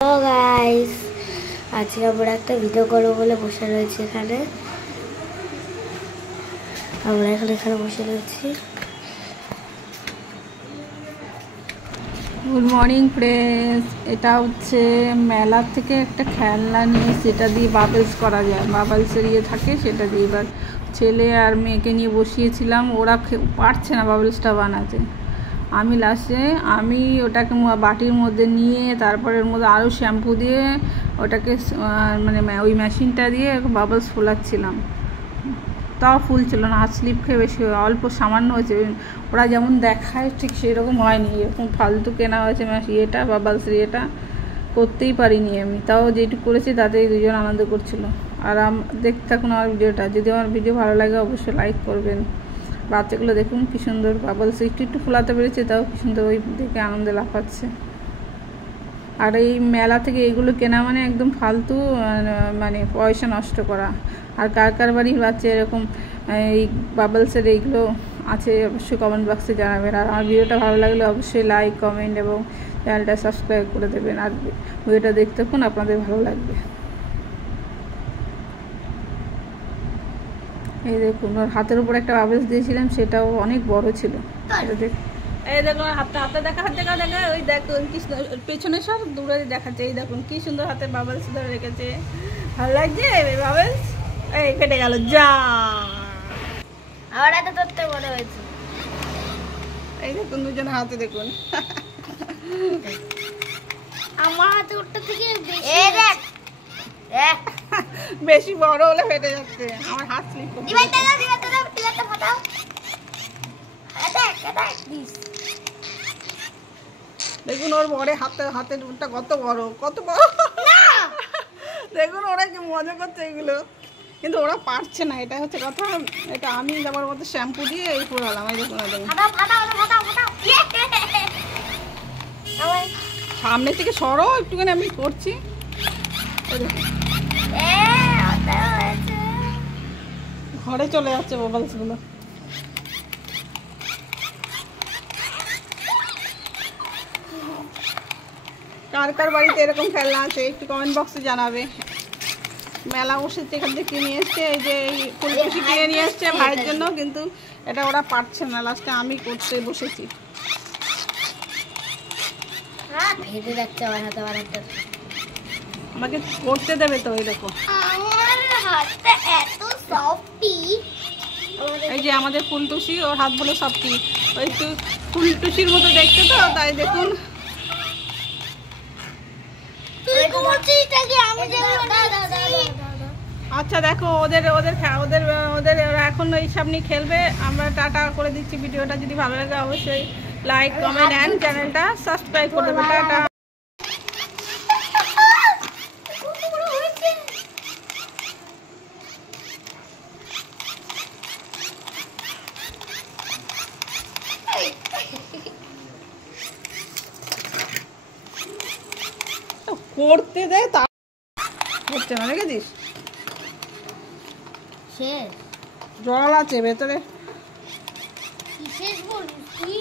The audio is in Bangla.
হ্যালো গাইস, আজকে আমরা একটা ভিডিও করবো বলে বসে রয়েছি এখানে। আমরা এখানে বসে রয়েছি। Good morning friends. এটা হচ্ছে মেলা থেকে একটা খেলনা নিয়ে, সেটা দিয়ে বাবলস করা যায়, বাবলসের ইয়ে থাকে সেটা দিয়ে। এবার ছেলে আর মেয়েকে নিয়ে বসিয়েছিলাম, ওরা পারছে না বাবলসটা বানাতে। আমি লাস্টে ওটাকে বাটির মধ্যে নিয়ে তারপরে ওর মধ্যে আরও শ্যাম্পু দিয়ে ওটাকে মানে ওই মেশিনটা দিয়ে বাবলস ফোলাচ্ছিলাম। তাও ফুলছিল না, হাত স্লিপ খেয়ে বেশি অল্প সামান্য হয়েছে। ওরা যেমন দেখায় ঠিক সেরকম হয়নি, এরকম ফালতু কেনা হয়েছে ইয়েটা, বাবলস ইয়েটা করতেই পারিনি আমি। তাও যেটুকু করেছি তাতেই দুজন আনন্দ করছিল। আর দেখতে থাকুন আমার ভিডিওটা। যদি আমার ভিডিও ভালো লাগে অবশ্যই লাইক করবেন। বাচ্চাগুলো দেখুন কি সুন্দর বাবলস একটু ফোলাতে পেরেছে, তাও কি সুন্দর ওই দেখে আনন্দে লাফাচ্ছে। আর এই মেলা থেকে এইগুলো কেনা মানে একদম ফালতু, মানে পয়সা নষ্ট করা। আর কার কার বাড়ির বাচ্চা এরকম এই বাবলসের এইগুলো আছে অবশ্যই কমেন্ট বক্সে জানাবেন। আর আমার ভিডিওটা ভালো লাগলে অবশ্যই লাইক, কমেন্ট এবং চ্যানেলটা সাবস্ক্রাইব করে দেবেন। আর ভিডিওটা দেখতে থাকুন, আপনাদের ভালো লাগবে। এই দেখুন, ওর হাতের উপর একটা বাবলস দিয়েছিলাম, সেটাও অনেক বড় ছিল। এই দেখুন হাতে হাতে দেখা ওই দেখুন কি পেছনে সব দূরে দেখাচ্ছে। এই দেখুন কি সুন্দর হাতে বাবলস ধরে রেখেছে, ভালো লাগছে বাবলস। এই ফেটে গেল, যা আমার হাতে ধরতে বড় হয়েছে। এই দেখুন দুজনের হাতে দেখুন, আমার হাতে ওটা থেকে বেশি বড় হলে ফেটে যাচ্ছে। আমার হাত স্লিপ করছে। দেখুন ওর বড় হাতের ওটা কত বড় দেখুন ওরা কি মজা করছে এগুলো, কিন্তু ওরা পারছে না, এটা হচ্ছে কথা। এটা আমি যাবার মতো শ্যাম্পু দিয়ে এই পোড়ালাম। এই দেখুন সামনে থেকে সরো একটুখানি, আমি করছি। ঘরে চলে যাচ্ছে বাবলস গুলো। কার কার বাড়িতে এরকম খেলনা আছে একটু কমেন্ট বক্সে জানাবে। মেলা বসেছে, এখান থেকে কিনে এসছে, এই যে এই ফুলকুচি কিনে নিয়ে এসছে ভাইয়ের জন্য, কিন্তু এটা ওরা পারছে না। লাস্টে আমি করতে বসেছি। আমাকে করতে দেবে তো? এই দেখো এই যে আমাদের ফুলটুসি, ওর হাত বলে সফটি, ওই একটু ফুলটুসির মতো দেখতে তো, তাই দেখুন। আচ্ছা দেখো ওদের এখন এই সব নিয়ে খেলবে। আমরা টাটা করে দিচ্ছি। ভিডিওটা যদি ভালো লাগে অবশ্যই লাইক, কমেন্ট অ্যান্ড চ্যানেলটা সাবস্ক্রাইব করে দেবেন। টাটা। করতে দে, তা হচ্ছে না, দেখেছিস শেষ জল আছে ভেতরে। শেষ বলিস তুই?